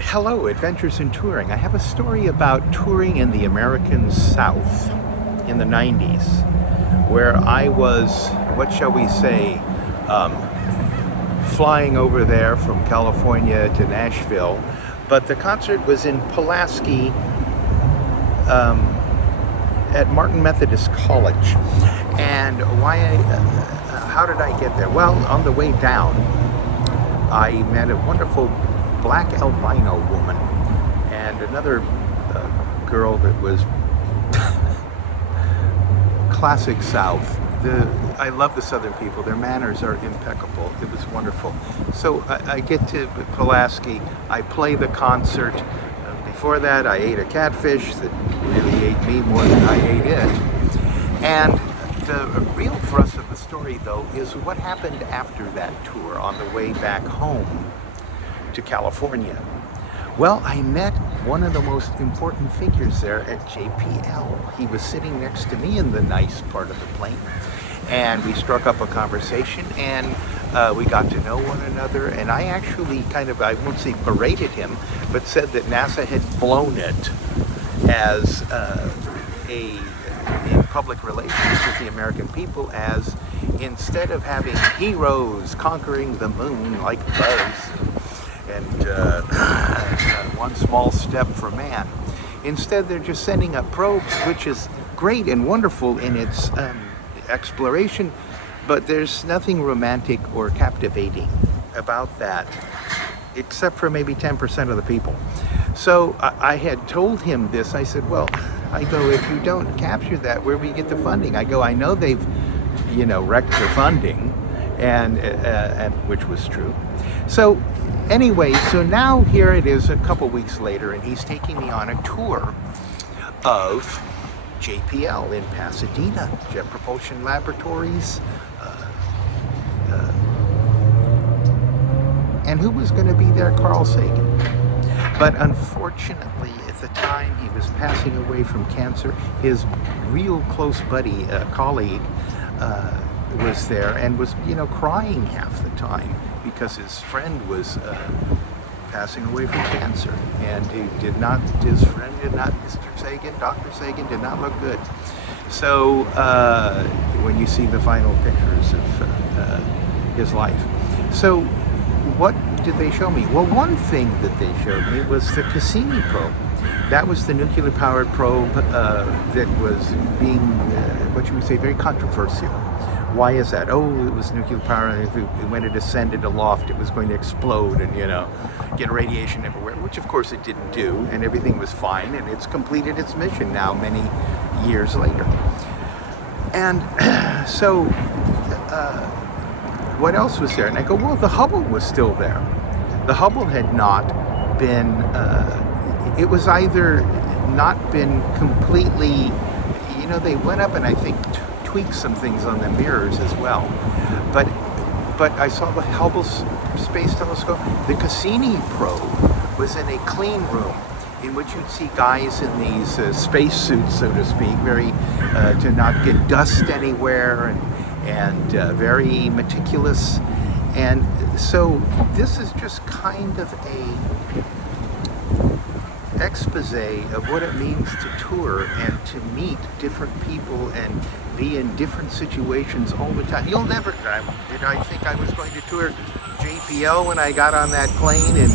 Hello, Adventures in Touring. I have a story about touring in the American South in the 90s, where I was, what shall we say, um, flying over there from California to Nashville. But the concert was in Pulaski um, at Martin Methodist College. And how did I get there? Well, on the way down, I met a wonderful black albino woman and another girl that was classic South. I love the Southern people. Their manners are impeccable. It was wonderful. So I get to Pulaski. I play the concert. Before that, I ate a catfish that really ate me more than I ate it. And the real thrust of the story, though, is what happened after that tour on the way back home to California. Well, I met one of the most important figures there at JPL. He was sitting next to me in the nice part of the plane, and we struck up a conversation, and we got to know one another, and I actually I won't say berated him, but said that NASA had blown it as in public relations with the American people, as instead of having heroes conquering the moon like Buzz and one small step for man, instead they're just sending up probes, which is great and wonderful in its exploration, but there's nothing romantic or captivating about that, except for maybe 10% of the people. So I had told him this. I said, well, if you don't capture that, where will you get the funding? I know they've, wrecked the funding, and which was true. So anyway, so now here it is a couple weeks later, and he's taking me on a tour of JPL in Pasadena, Jet Propulsion Laboratories. And who was going to be there? Carl Sagan. But unfortunately, at the time he was passing away from cancer, his real close buddy, colleague, was there and was, crying half the time because his friend was passing away from cancer. And his friend did not, Mr. Sagan, Dr. Sagan, did not look good. So when you see the final pictures of his life. So what did they show me? Well, one thing that they showed me was the Cassini probe. That was the nuclear powered probe that was being, what you would say, very controversial. Why is that? Oh, it was nuclear power, and when it ascended aloft, it was going to explode and, get radiation everywhere, which of course it didn't do, and everything was fine, and it's completed its mission now many years later. And so, what else was there? And I go, well, the Hubble was still there. The Hubble had not been, it was either not been completely, they went up and I think tweaked some things on the mirrors as well. But I saw the Hubble Space Telescope. The Cassini probe was in a clean room in which you'd see guys in these space suits, so to speak, very to not get dust anywhere, and very meticulous. And so this is just kind of a expose of what it means to tour and to meet different people and be in different situations all the time. You'll never, did I think I was going to tour JPL when I got on that plane in